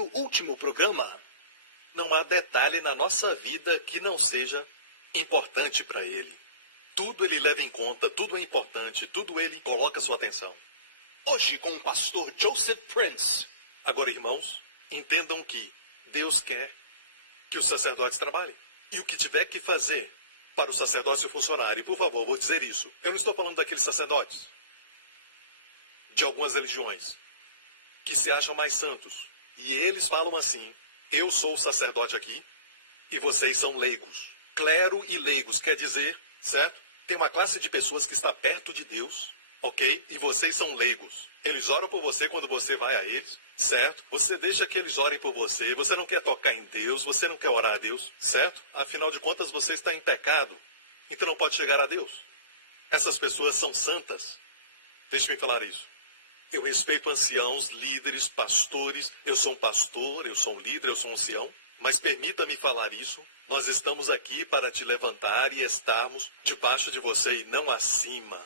no último programa. Não há detalhe na nossa vida que não seja importante para ele. Tudo ele leva em conta, tudo é importante, tudo ele coloca sua atenção. Hoje com o pastor Joseph Prince. Agora, irmãos, entendam que Deus quer que os sacerdotes trabalhem. E o que tiver que fazer para o sacerdócio funcionar, e por favor, vou dizer isso, eu não estou falando daqueles sacerdotes de algumas religiões que se acham mais santos. E eles falam assim: eu sou o sacerdote aqui e vocês são leigos. Clero e leigos quer dizer, certo? Tem uma classe de pessoas que está perto de Deus, ok? E vocês são leigos. Eles oram por você quando você vai a eles, certo? Você deixa que eles orem por você. Você não quer tocar em Deus, você não quer orar a Deus, certo? Afinal de contas, você está em pecado, então não pode chegar a Deus. Essas pessoas são santas. Deixe-me falar isso. Eu respeito anciãos, líderes, pastores. Eu sou um pastor, eu sou um líder, eu sou um ancião. Mas permita-me falar isso. Nós estamos aqui para te levantar e estarmos debaixo de você e não acima.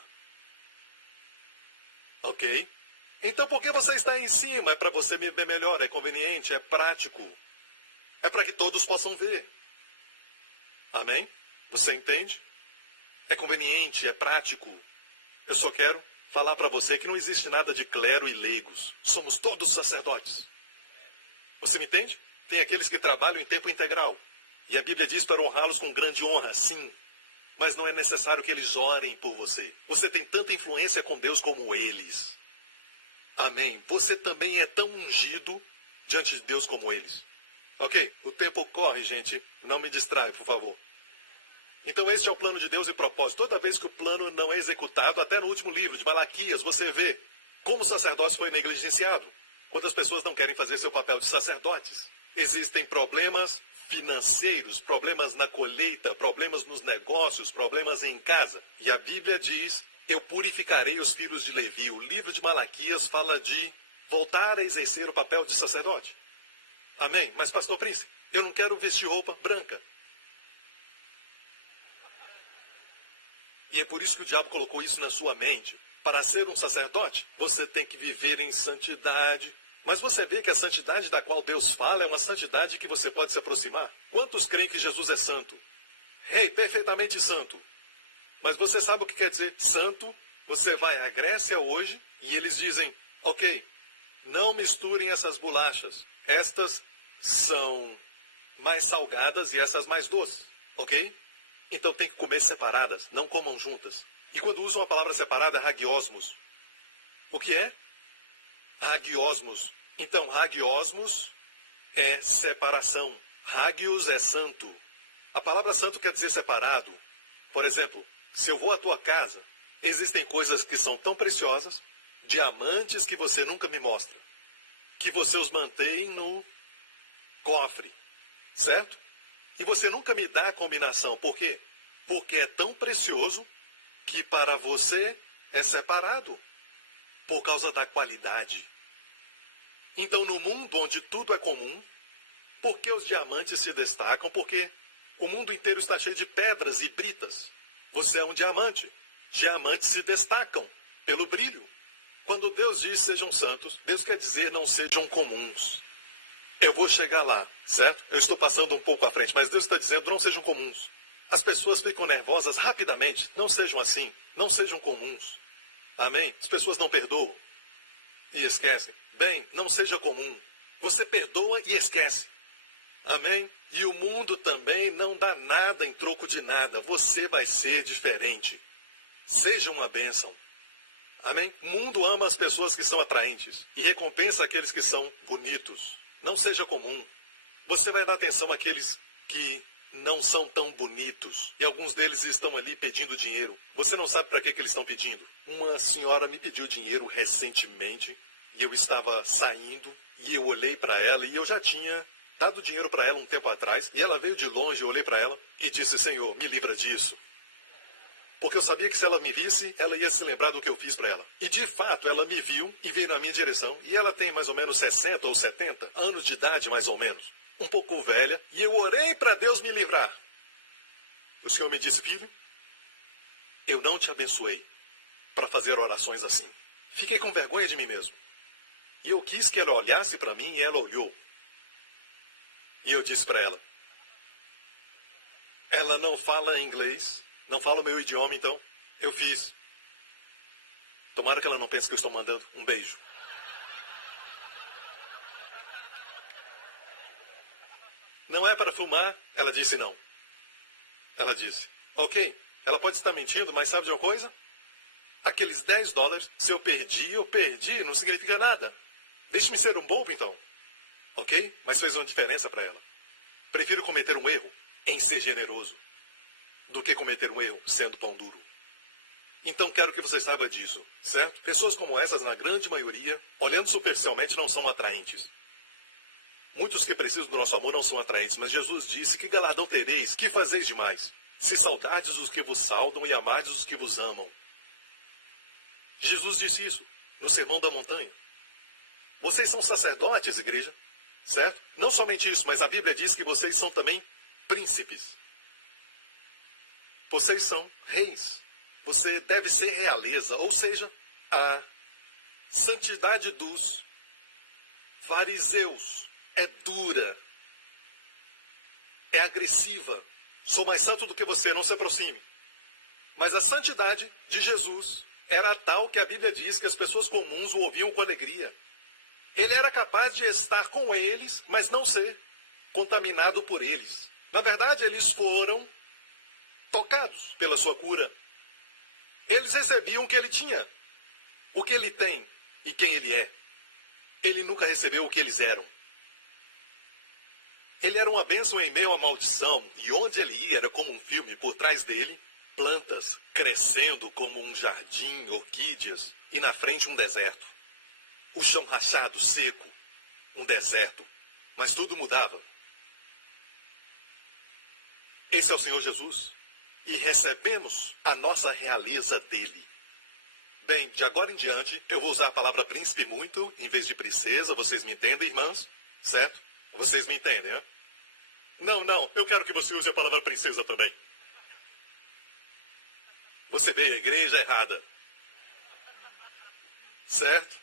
Ok? Então por que você está em cima? É para você me ver melhor, é conveniente, é prático. É para que todos possam ver. Amém? Você entende? É conveniente, é prático. Eu só quero falar para você que não existe nada de clero e leigos. Somos todos sacerdotes. Você me entende? Tem aqueles que trabalham em tempo integral. E a Bíblia diz para honrá-los com grande honra, sim. Mas não é necessário que eles orem por você. Você tem tanta influência com Deus como eles. Amém. Você também é tão ungido diante de Deus como eles. Ok? O tempo corre, gente. Não me distrai, por favor. Então este é o plano de Deus e propósito. Toda vez que o plano não é executado, até no último livro de Malaquias, você vê como o sacerdócio foi negligenciado. Quantas pessoas não querem fazer seu papel de sacerdotes. Existem problemas financeiros, problemas na colheita, problemas nos negócios, problemas em casa. E a Bíblia diz: eu purificarei os filhos de Levi. O livro de Malaquias fala de voltar a exercer o papel de sacerdote. Amém? Mas, pastor Prince, eu não quero vestir roupa branca. E é por isso que o diabo colocou isso na sua mente. Para ser um sacerdote, você tem que viver em santidade. Mas você vê que a santidade da qual Deus fala é uma santidade que você pode se aproximar. Quantos creem que Jesus é santo? Rei, perfeitamente santo. Mas você sabe o que quer dizer santo? Você vai à Grécia hoje e eles dizem: ok, não misturem essas bolachas. Estas são mais salgadas e essas mais doces. Ok? Então tem que comer separadas, não comam juntas. E quando usam a palavra separada, é hagiosmos. O que é? Hagiosmos. Então, hagiosmos é separação. Hagios é santo. A palavra santo quer dizer separado. Por exemplo, se eu vou à tua casa, existem coisas que são tão preciosas, diamantes que você nunca me mostra, que você os mantém no cofre, certo? E você nunca me dá a combinação. Por quê? Porque é tão precioso que para você é separado por causa da qualidade. Então, no mundo onde tudo é comum, por que os diamantes se destacam? Porque o mundo inteiro está cheio de pedras e britas. Você é um diamante. Diamantes se destacam pelo brilho. Quando Deus diz sejam santos, Deus quer dizer não sejam comuns. Eu vou chegar lá, certo? Eu estou passando um pouco à frente, mas Deus está dizendo não sejam comuns. As pessoas ficam nervosas rapidamente. Não sejam assim. Não sejam comuns. Amém? As pessoas não perdoam e esquecem. Bem, não seja comum. Você perdoa e esquece. Amém? E o mundo também não dá nada em troco de nada. Você vai ser diferente. Seja uma bênção. Amém? O mundo ama as pessoas que são atraentes e recompensa aqueles que são bonitos. Não seja comum. Você vai dar atenção àqueles que não são tão bonitos. E alguns deles estão ali pedindo dinheiro. Você não sabe para que eles estão pedindo. Uma senhora me pediu dinheiro recentemente e eu estava saindo e eu olhei para ela e eu já tinha dado dinheiro para ela um tempo atrás. E ela veio de longe, eu olhei para ela e disse: Senhor, me livra disso. Porque eu sabia que se ela me visse, ela ia se lembrar do que eu fiz para ela. E de fato, ela me viu e veio na minha direção. E ela tem mais ou menos 60 ou 70 anos de idade, mais ou menos. Um pouco velha. E eu orei para Deus me livrar. O Senhor me disse: filho, eu não te abençoei para fazer orações assim. Fiquei com vergonha de mim mesmo. E eu quis que ela olhasse para mim e ela olhou. E eu disse para ela: ela não fala inglês, não fala o meu idioma, então eu fiz. Tomara que ela não pense que eu estou mandando um beijo. Não é para fumar? Ela disse não. Ela disse: ok, ela pode estar mentindo, mas sabe de uma coisa? Aqueles $10, se eu perdi, não significa nada. Deixe-me ser um bobo, então. Ok? Mas fez uma diferença para ela. Prefiro cometer um erro em ser generoso do que cometer um erro sendo pão duro. Então quero que você saiba disso, certo? Pessoas como essas, na grande maioria, olhando superficialmente, não são atraentes. Muitos que precisam do nosso amor não são atraentes, mas Jesus disse: que galardão tereis, que fazeis demais, se saudardes os que vos saudam e amardes os que vos amam. Jesus disse isso no Sermão da Montanha. Vocês são sacerdotes, igreja, certo? Não somente isso, mas a Bíblia diz que vocês são também príncipes. Vocês são reis. Você deve ser realeza, ou seja, a santidade dos fariseus é dura, é agressiva. Sou mais santo do que você, não se aproxime. Mas a santidade de Jesus era tal que a Bíblia diz que as pessoas comuns o ouviam com alegria. Ele era capaz de estar com eles, mas não ser contaminado por eles. Na verdade, eles foram tocados pela sua cura. Eles recebiam o que ele tinha, o que ele tem e quem ele é. Ele nunca recebeu o que eles eram. Ele era uma bênção em meio à maldição, e onde ele ia era como um filme. Por trás dele, plantas crescendo como um jardim, orquídeas, e na frente um deserto. O chão rachado, seco, um deserto. Mas tudo mudava. Esse é o Senhor Jesus. E recebemos a nossa realeza dele. Bem, de agora em diante, eu vou usar a palavra príncipe muito, em vez de princesa. Vocês me entendem, irmãs? Certo? Vocês me entendem, né? Não, eu quero que você use a palavra princesa também. Você veio à igreja errada. Certo?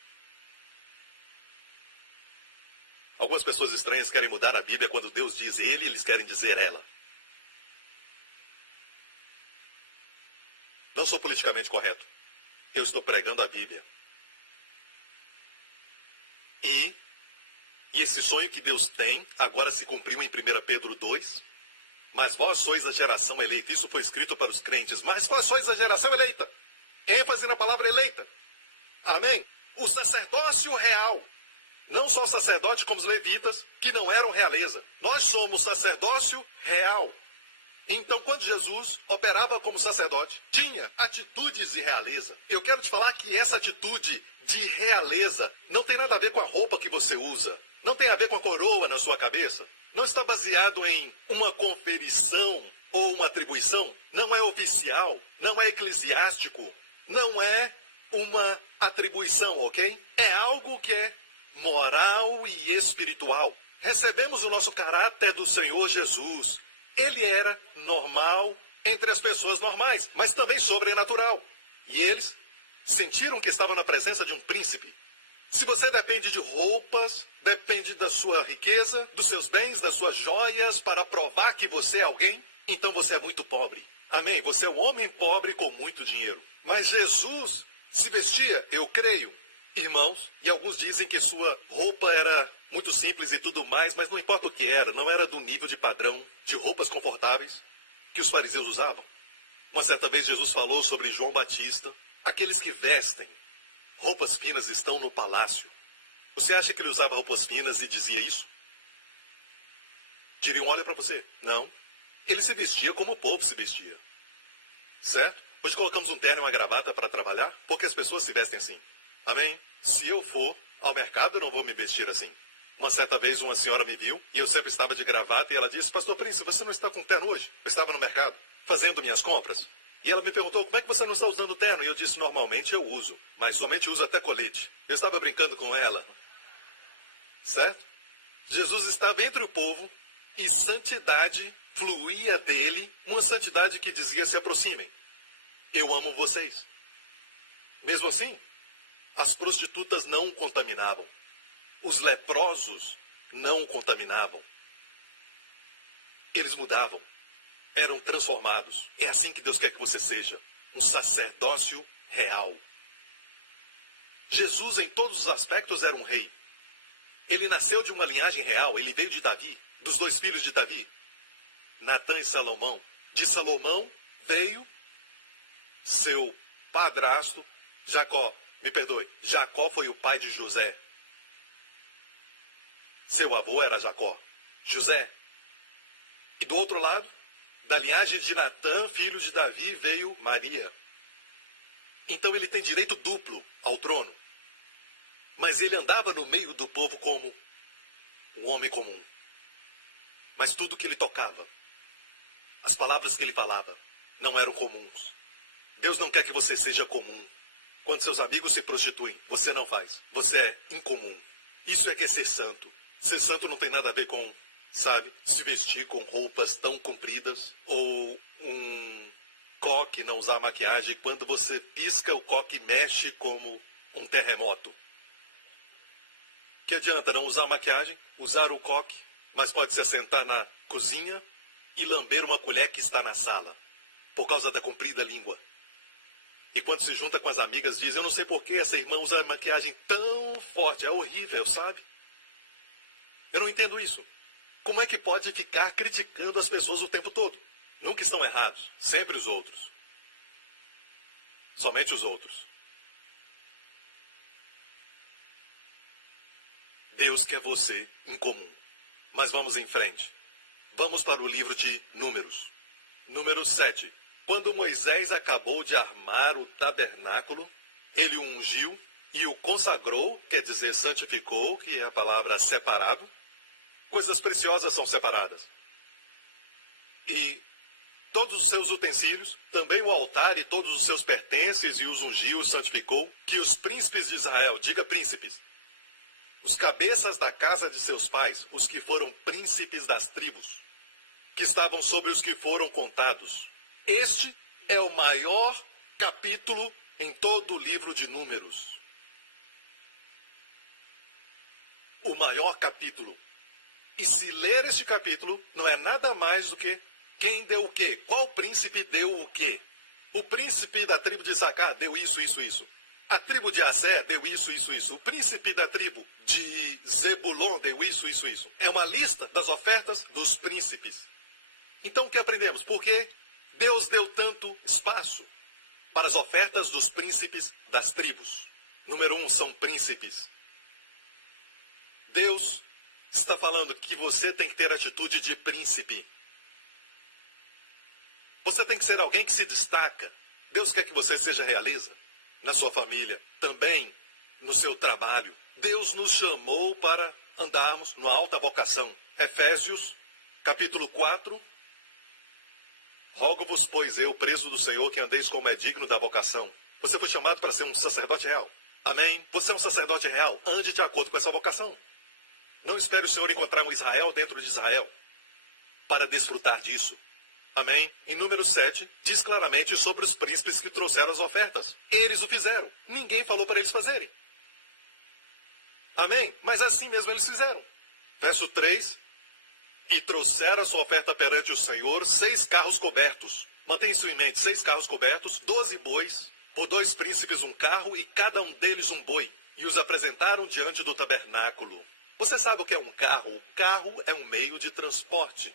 Algumas pessoas estranhas querem mudar a Bíblia quando Deus diz ele, eles querem dizer ela. Não sou politicamente correto. Eu estou pregando a Bíblia. E esse sonho que Deus tem agora se cumpriu em 1 Pedro 2. Mas vós sois a geração eleita. Isso foi escrito para os crentes. Mas vós sois a geração eleita. ênfase na palavra eleita. Amém? O sacerdócio real. Não só o sacerdote como os levitas, que não eram realeza. Nós somos sacerdócio real. Então, quando Jesus operava como sacerdote, tinha atitudes de realeza. Eu quero te falar que essa atitude de realeza não tem nada a ver com a roupa que você usa. Não tem a ver com a coroa na sua cabeça. Não está baseado em uma conferição ou uma atribuição. Não é oficial. Não é eclesiástico. Não é uma atribuição, ok? É algo que é moral e espiritual. Recebemos o nosso caráter do Senhor Jesus. Ele era normal entre as pessoas normais, mas também sobrenatural. E eles sentiram que estavam na presença de um príncipe. Se você depende de roupas, depende da sua riqueza, dos seus bens, das suas joias, para provar que você é alguém, então você é muito pobre. Amém? Você é um homem pobre com muito dinheiro. Mas Jesus se vestia, eu creio, irmãos, e alguns dizem que sua roupa era muito simples e tudo mais, mas não importa o que era, não era do nível de padrão de roupas confortáveis que os fariseus usavam. Uma certa vez Jesus falou sobre João Batista: aqueles que vestem roupas finas estão no palácio. Você acha que ele usava roupas finas e dizia isso? Diriam, olha para você. Não. Ele se vestia como o povo se vestia. Certo? Hoje colocamos um terno e uma gravata para trabalhar, porque as pessoas se vestem assim. Amém? Se eu for ao mercado, eu não vou me vestir assim. Uma certa vez uma senhora me viu, e eu sempre estava de gravata, e ela disse: Pastor Príncipe, você não está com terno hoje? Eu estava no mercado, fazendo minhas compras. E ela me perguntou: como é que você não está usando terno? E eu disse: normalmente eu uso, mas somente uso até colete. Eu estava brincando com ela. Certo? Jesus estava entre o povo, e santidade fluía dele, uma santidade que dizia: se aproximem. Eu amo vocês. Mesmo assim, as prostitutas não o contaminavam. Os leprosos não o contaminavam. Eles mudavam. Eram transformados. É assim que Deus quer que você seja. Um sacerdócio real. Jesus, em todos os aspectos, era um rei. Ele nasceu de uma linhagem real. Ele veio de Davi, dos 2 filhos de Davi, Natã e Salomão. De Salomão veio seu padrasto, Jacó. Me perdoe, Jacó foi o pai de José. Seu avô era Jacó. José. E do outro lado, da linhagem de Natã, filho de Davi, veio Maria. Então ele tem direito duplo ao trono. Mas ele andava no meio do povo como um homem comum. Mas tudo que ele tocava, as palavras que ele falava, não eram comuns. Deus não quer que você seja comum. Quando seus amigos se prostituem, você não faz. Você é incomum. Isso é que é ser santo. Ser santo não tem nada a ver com, sabe, se vestir com roupas tão compridas, ou um coque não usar maquiagem. Quando você pisca, o coque mexe como um terremoto. Que adianta não usar maquiagem, usar o coque, mas pode se assentar na cozinha e lamber uma colher que está na sala, por causa da comprida língua. E quando se junta com as amigas, diz, eu não sei por que essa irmã usa maquiagem tão forte, é horrível, sabe? Eu não entendo isso. Como é que pode ficar criticando as pessoas o tempo todo? Nunca estão errados, sempre os outros. Somente os outros. Deus quer você incomum. Mas vamos em frente. Vamos para o livro de Números. Número 7. Quando Moisés acabou de armar o tabernáculo, ele o ungiu e o consagrou, quer dizer, santificou, que é a palavra separado. Coisas preciosas são separadas. E todos os seus utensílios, também o altar e todos os seus pertences, e os ungiu, os santificou, que os príncipes de Israel, diga príncipes, os cabeças da casa de seus pais, os que foram príncipes das tribos, que estavam sobre os que foram contados. Este é o maior capítulo em todo o livro de Números. O maior capítulo. E se ler este capítulo, não é nada mais do que quem deu o quê? Qual príncipe deu o quê? O príncipe da tribo de Zacá deu isso, isso, isso. A tribo de Assé deu isso, isso, isso. O príncipe da tribo de Zebulon deu isso, isso, isso. É uma lista das ofertas dos príncipes. Então o que aprendemos? Por que Deus deu tanto espaço para as ofertas dos príncipes das tribos? Número 1, são príncipes. Deus está falando que você tem que ter atitude de príncipe. Você tem que ser alguém que se destaca. Deus quer que você seja realeza na sua família, também no seu trabalho. Deus nos chamou para andarmos numa alta vocação. Efésios, capítulo 4. Rogo-vos, pois eu, preso do Senhor, que andeis como é digno da vocação. Você foi chamado para ser um sacerdote real. Amém? Você é um sacerdote real. Ande de acordo com essa vocação. Não espere o Senhor encontrar um Israel dentro de Israel para desfrutar disso. Amém? Em número 7, diz claramente sobre os príncipes que trouxeram as ofertas. Eles o fizeram. Ninguém falou para eles fazerem. Amém? Mas assim mesmo eles fizeram. Verso 3. E trouxeram a sua oferta perante o Senhor 6 carros cobertos. Mantenha isso em mente. 6 carros cobertos, 12 bois, por 2 príncipes um carro e cada um deles um boi. E os apresentaram diante do tabernáculo. Você sabe o que é um carro? O carro é um meio de transporte.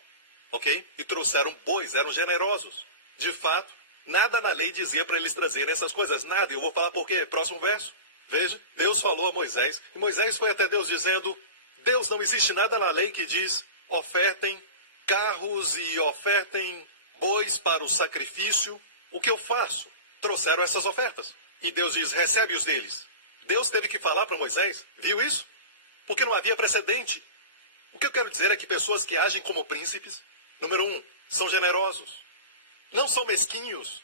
Ok? E trouxeram bois, eram generosos. De fato, nada na lei dizia para eles trazerem essas coisas. Nada. Eu vou falar por quê. Próximo verso. Veja, Deus falou a Moisés. E Moisés foi até Deus dizendo, Deus, não existe nada na lei que diz, ofertem carros e ofertem bois para o sacrifício. O que eu faço? Trouxeram essas ofertas. E Deus diz, recebe-os deles. Deus teve que falar para Moisés. Viu isso? Porque não havia precedente. O que eu quero dizer é que pessoas que agem como príncipes, número 1, são generosos. Não são mesquinhos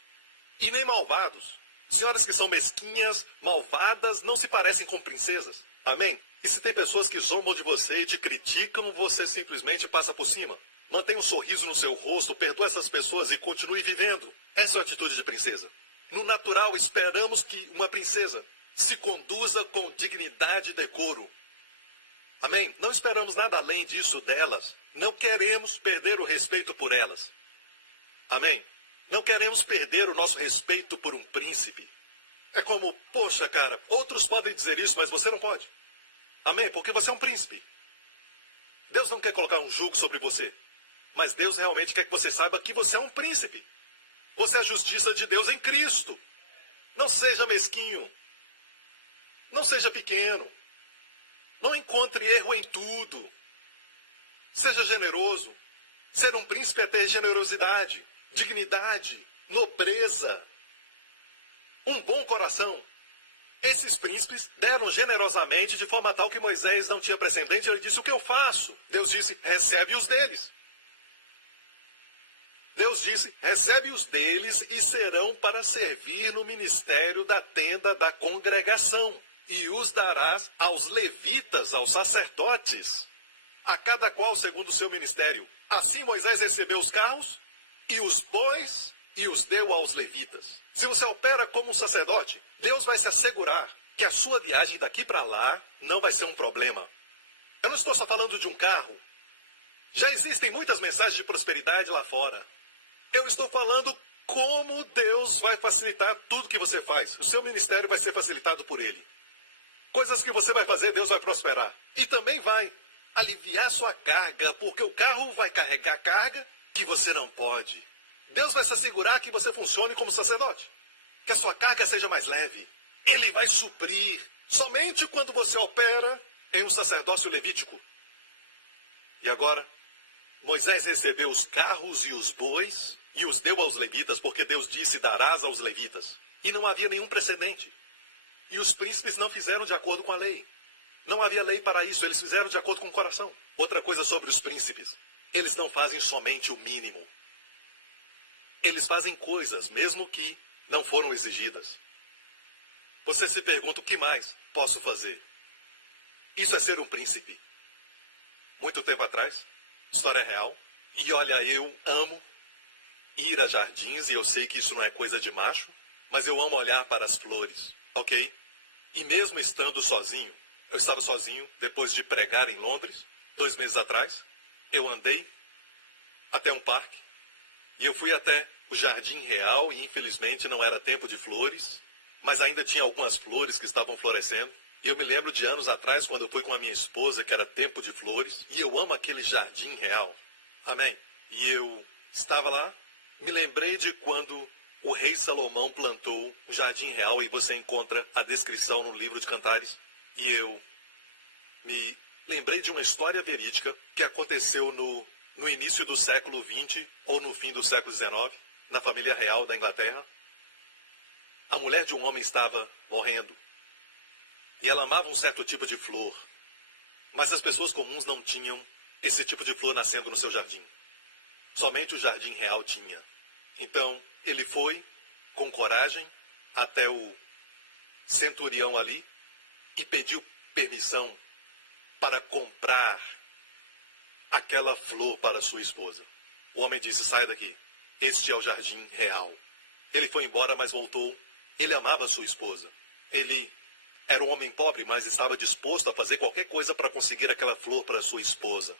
e nem malvados. Senhoras que são mesquinhas, malvadas, não se parecem com princesas. Amém? E se tem pessoas que zombam de você e te criticam, você simplesmente passa por cima. Mantenha um sorriso no seu rosto, perdoa essas pessoas e continue vivendo. Essa é a atitude de princesa. No natural, esperamos que uma princesa se conduza com dignidade e decoro. Amém? Não esperamos nada além disso delas. Não queremos perder o respeito por elas. Amém? Não queremos perder o nosso respeito por um príncipe. É como, poxa, cara, outros podem dizer isso, mas você não pode. Amém? Porque você é um príncipe. Deus não quer colocar um jugo sobre você. Mas Deus realmente quer que você saiba que você é um príncipe. Você é a justiça de Deus em Cristo. Não seja mesquinho. Não seja pequeno. Não encontre erro em tudo. Seja generoso. Ser um príncipe é ter generosidade, dignidade, nobreza, um bom coração. Esses príncipes deram generosamente de forma tal que Moisés não tinha precedente. Ele disse, o que eu faço? Deus disse, recebe os deles. Deus disse, recebe os deles e serão para servir no ministério da tenda da congregação. E os darás aos levitas, aos sacerdotes, a cada qual segundo o seu ministério. Assim Moisés recebeu os carros e os bois e os deu aos levitas. Se você opera como um sacerdote, Deus vai se assegurar que a sua viagem daqui para lá não vai ser um problema. Eu não estou só falando de um carro. Já existem muitas mensagens de prosperidade lá fora. Eu estou falando como Deus vai facilitar tudo que você faz. O seu ministério vai ser facilitado por Ele. Coisas que você vai fazer, Deus vai prosperar. E também vai aliviar sua carga, porque o carro vai carregar carga que você não pode. Deus vai se assegurar que você funcione como sacerdote. Que a sua carga seja mais leve. Ele vai suprir somente quando você opera em um sacerdócio levítico. E agora, Moisés recebeu os carros e os bois e os deu aos levitas, porque Deus disse, darás aos levitas. E não havia nenhum precedente. E os príncipes não fizeram de acordo com a lei. Não havia lei para isso, eles fizeram de acordo com o coração. Outra coisa sobre os príncipes, eles não fazem somente o mínimo. Eles fazem coisas, mesmo que não foram exigidas. Você se pergunta, o que mais posso fazer? Isso é ser um príncipe. Muito tempo atrás, história real, e olha, eu amo ir a jardins, e eu sei que isso não é coisa de macho, mas eu amo olhar para as flores, ok? E mesmo estando sozinho, eu estava sozinho depois de pregar em Londres, 2 meses atrás, eu andei até um parque, e eu fui até o Jardim Real, e infelizmente não era tempo de flores, mas ainda tinha algumas flores que estavam florescendo. E eu me lembro de anos atrás, quando eu fui com a minha esposa, que era tempo de flores, e eu amo aquele Jardim Real. Amém? E eu estava lá, me lembrei de quando o rei Salomão plantou o Jardim Real, e você encontra a descrição no livro de Cantares. E eu me lembrei de uma história verídica que aconteceu no início do século XX, ou no fim do século XIX, na família real da Inglaterra. A mulher de um homem estava morrendo. E ela amava um certo tipo de flor. Mas as pessoas comuns não tinham esse tipo de flor nascendo no seu jardim. Somente o Jardim Real tinha. Então, ele foi, com coragem, até o centurião ali e pediu permissão para comprar aquela flor para sua esposa. O homem disse, sai daqui. Este é o Jardim Real. Ele foi embora, mas voltou. Ele amava sua esposa. Ele era um homem pobre, mas estava disposto a fazer qualquer coisa para conseguir aquela flor para sua esposa.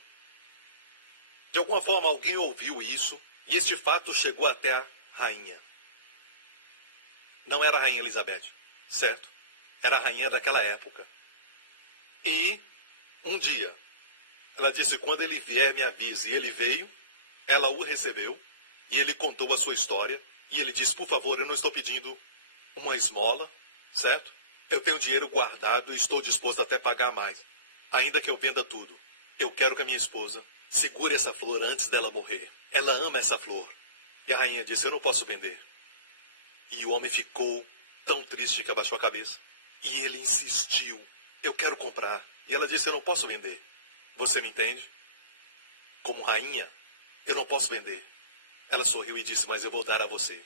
De alguma forma, alguém ouviu isso, e este fato chegou até a rainha. Não era a rainha Elizabeth, certo? Era a rainha daquela época. E, um dia, ela disse, quando ele vier, me avise. E ele veio, ela o recebeu, e ele contou a sua história, e ele disse, por favor, eu não estou pedindo uma esmola, certo? Eu tenho dinheiro guardado e estou disposto até pagar mais. Ainda que eu venda tudo. Eu quero que a minha esposa segure essa flor antes dela morrer. Ela ama essa flor. E a rainha disse, eu não posso vender. E o homem ficou tão triste que abaixou a cabeça. E ele insistiu, eu quero comprar. E ela disse, eu não posso vender. Você me entende? Como rainha, eu não posso vender. Ela sorriu e disse, mas eu vou dar a você.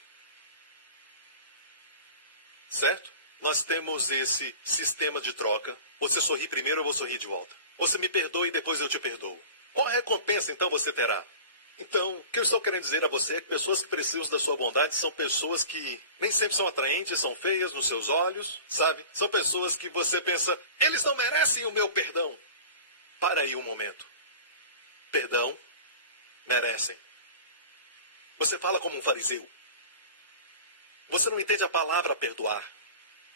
Certo? Nós temos esse sistema de troca. Você sorri primeiro, eu vou sorrir de volta. Você me perdoa e depois eu te perdoo. Qual a recompensa, então, você terá? Então, o que eu estou querendo dizer a você é que pessoas que precisam da sua bondade são pessoas que nem sempre são atraentes, são feias nos seus olhos, sabe? São pessoas que você pensa, eles não merecem o meu perdão. Para aí um momento. Perdão merecem. Você fala como um fariseu. Você não entende a palavra perdoar.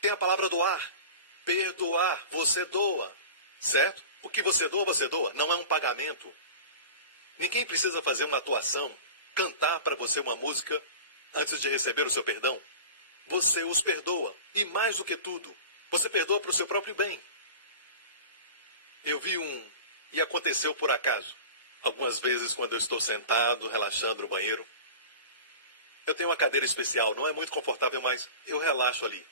Tem a palavra doar. Perdoar, você doa. Certo? O que você doa. Não é um pagamento. Ninguém precisa fazer uma atuação, cantar para você uma música antes de receber o seu perdão. Você os perdoa. E mais do que tudo, você perdoa para o seu próprio bem. Eu vi e aconteceu por acaso. Algumas vezes quando eu estou sentado, relaxando no banheiro, eu tenho uma cadeira especial, não é muito confortável, mas eu relaxo ali.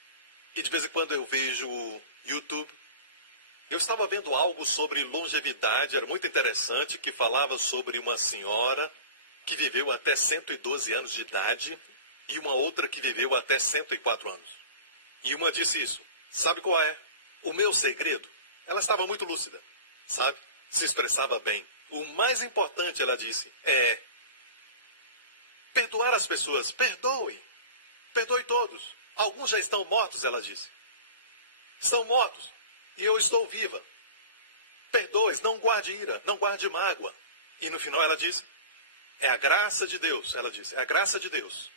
E de vez em quando eu vejo o YouTube. Eu estava vendo algo sobre longevidade, era muito interessante, que falava sobre uma senhora que viveu até 112 anos de idade e uma outra que viveu até 104 anos. E uma disse isso. Sabe qual é? O meu segredo? Ela estava muito lúcida, sabe? Se expressava bem. O mais importante, ela disse, é perdoar as pessoas. Perdoe. Perdoe todos. Alguns já estão mortos, ela disse. Estão mortos. E eu estou viva. Perdoe, não guarde ira, não guarde mágoa. E no final ela disse, é a graça de Deus. Ela disse, é a graça de Deus.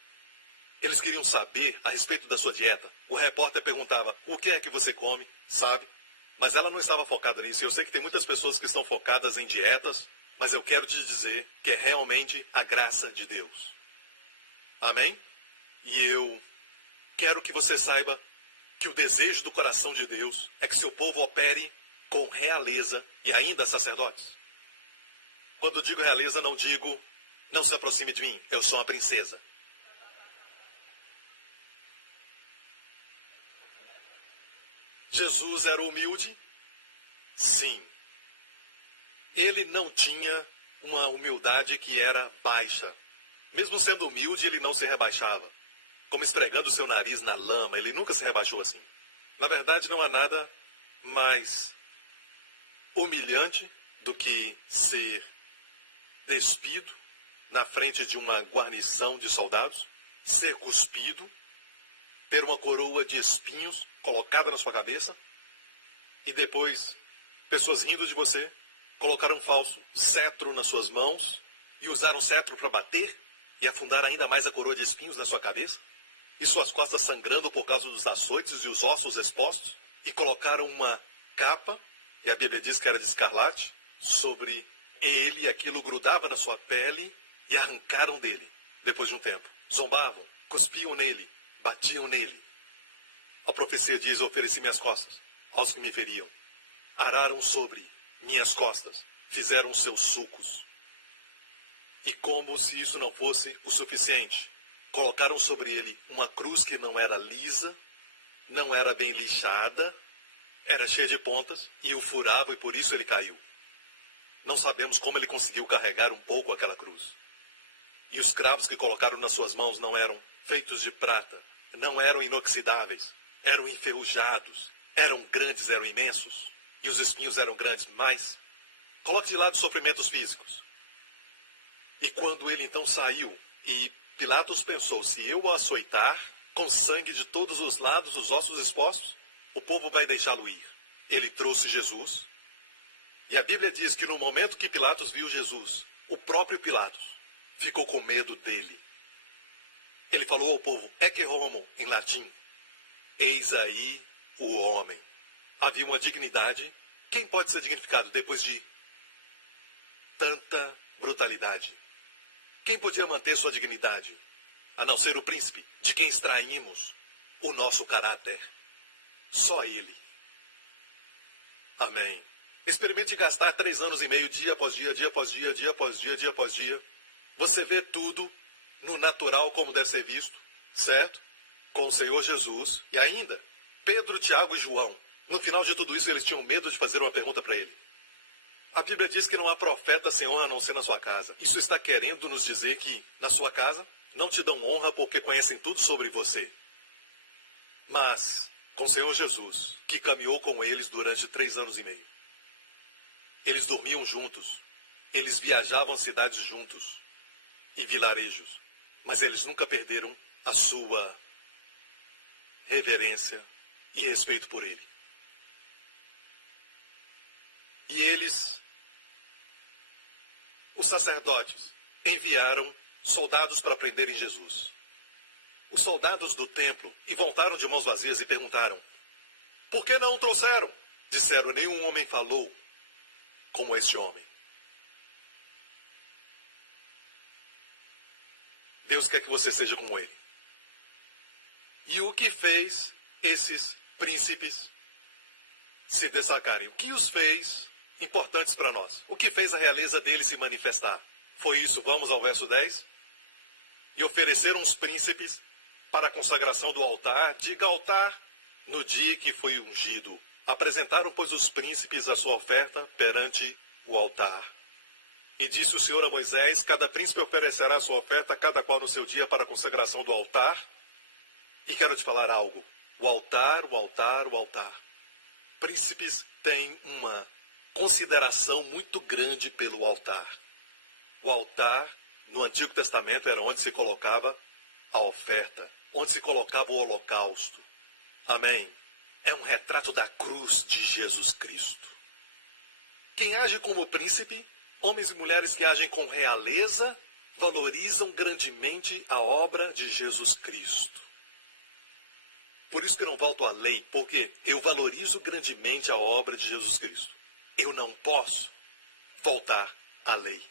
Eles queriam saber a respeito da sua dieta. O repórter perguntava, o que é que você come? Sabe? Mas ela não estava focada nisso. Eu sei que tem muitas pessoas que estão focadas em dietas, mas eu quero te dizer que é realmente a graça de Deus. Amém? E eu quero que você saiba que o desejo do coração de Deus é que seu povo opere com realeza e ainda sacerdotes. Quando digo realeza, não digo, não se aproxime de mim, eu sou uma princesa. Jesus era humilde? Sim. Ele não tinha uma humildade que era baixa. Mesmo sendo humilde, ele não se rebaixava. Como esfregando seu nariz na lama, ele nunca se rebaixou assim. Na verdade, não há nada mais humilhante do que ser despido na frente de uma guarnição de soldados, ser cuspido, ter uma coroa de espinhos colocada na sua cabeça e depois pessoas rindo de você, colocaram um falso cetro nas suas mãos e usaram o cetro para bater e afundar ainda mais a coroa de espinhos na sua cabeça e suas costas sangrando por causa dos açoites e os ossos expostos e colocaram uma capa, e a Bíblia diz que era de escarlate, sobre ele, aquilo grudava na sua pele e arrancaram dele depois de um tempo. Zombavam, cuspiam nele, batiam nele. A profecia diz, ofereci minhas costas aos que me feriam. Araram sobre minhas costas, fizeram seus sulcos. E como se isso não fosse o suficiente, colocaram sobre ele uma cruz que não era lisa, não era bem lixada, era cheia de pontas, e o furava e por isso ele caiu. Não sabemos como ele conseguiu carregar um pouco aquela cruz. E os cravos que colocaram nas suas mãos não eram feitos de prata, não eram inoxidáveis, eram enferrujados, eram grandes, eram imensos, e os espinhos eram grandes, mas coloque de lado os sofrimentos físicos. E quando ele então saiu, e Pilatos pensou, se eu o açoitar, com sangue de todos os lados, os ossos expostos, o povo vai deixá-lo ir. Ele trouxe Jesus, e a Bíblia diz que no momento que Pilatos viu Jesus, o próprio Pilatos ficou com medo dele. Ele falou ao povo, ecce homo, em latim, eis aí o homem. Havia uma dignidade. Quem pode ser dignificado depois de tanta brutalidade? Quem podia manter sua dignidade? A não ser o príncipe, de quem extraímos o nosso caráter. Só ele. Amém. Experimente gastar 3 anos e meio, dia após dia, dia após dia, dia após dia, dia após dia. Você vê tudo no natural como deve ser visto, certo? Com o Senhor Jesus. E ainda, Pedro, Tiago e João. No final de tudo isso, eles tinham medo de fazer uma pergunta para ele. A Bíblia diz que não há profeta sem honra a não ser na sua casa. Isso está querendo nos dizer que, na sua casa, não te dão honra porque conhecem tudo sobre você. Mas, com o Senhor Jesus, que caminhou com eles durante 3 anos e meio. Eles dormiam juntos. Eles viajavam cidades juntos. E vilarejos. Mas eles nunca perderam a sua reverência e respeito por ele. E eles os sacerdotes enviaram soldados para prenderem Jesus. Os soldados do templo e voltaram de mãos vazias e perguntaram: por que não o trouxeram? Disseram: nenhum homem falou como este homem. Deus quer que você seja como ele. E o que fez esses príncipes se destacarem? O que os fez importantes para nós? O que fez a realeza deles se manifestar? Foi isso, vamos ao verso 10. E ofereceram os príncipes para a consagração do altar. Diga altar, no dia que foi ungido. Apresentaram, pois, os príncipes a sua oferta perante o altar. E disse o Senhor a Moisés: cada príncipe oferecerá a sua oferta, cada qual no seu dia, para a consagração do altar. E quero te falar algo. O altar, o altar, o altar. Príncipes têm uma consideração muito grande pelo altar. O altar, no Antigo Testamento, era onde se colocava a oferta, onde se colocava o holocausto. Amém? É um retrato da cruz de Jesus Cristo. Quem age como príncipe, homens e mulheres que agem com realeza, valorizam grandemente a obra de Jesus Cristo. Por isso que eu não volto à lei, porque eu valorizo grandemente a obra de Jesus Cristo. Eu não posso voltar à lei.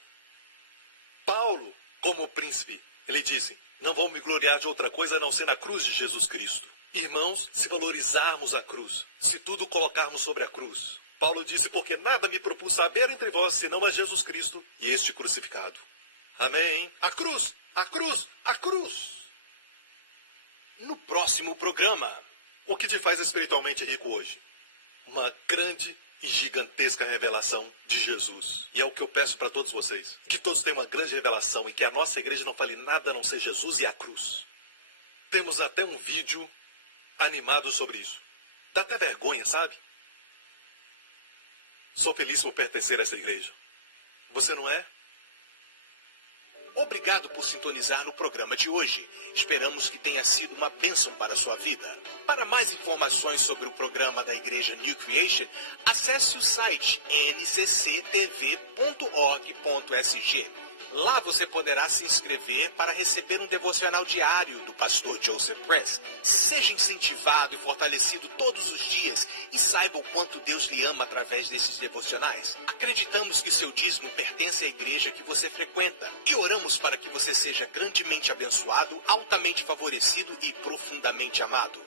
Paulo, como príncipe, ele disse: não vou me gloriar de outra coisa a não ser na cruz de Jesus Cristo. Irmãos, se valorizarmos a cruz, se tudo colocarmos sobre a cruz. Paulo disse: porque nada me propus saber entre vós, senão a Jesus Cristo e este crucificado. Amém? A cruz, a cruz, a cruz. No próximo programa, O que te faz espiritualmente rico hoje? Uma grande e gigantesca revelação de Jesus. E é o que eu peço para todos vocês. Que todos tenham uma grande revelação e que a nossa igreja não fale nada a não ser Jesus e a cruz. Temos até um vídeo animado sobre isso. Dá até vergonha, sabe? Sou feliz por pertencer a essa igreja. Você não é? obrigado por sintonizar no programa de hoje. Esperamos que tenha sido uma bênção para a sua vida. Para mais informações sobre o programa da Igreja New Creation, acesse o site ncctv.org.sg. Lá você poderá se inscrever para receber um devocional diário do pastor Joseph Prince. Seja incentivado e fortalecido todos os dias e saiba o quanto Deus lhe ama através desses devocionais. Acreditamos que seu dízimo pertence à igreja que você frequenta e oramos para que você seja grandemente abençoado, altamente favorecido e profundamente amado.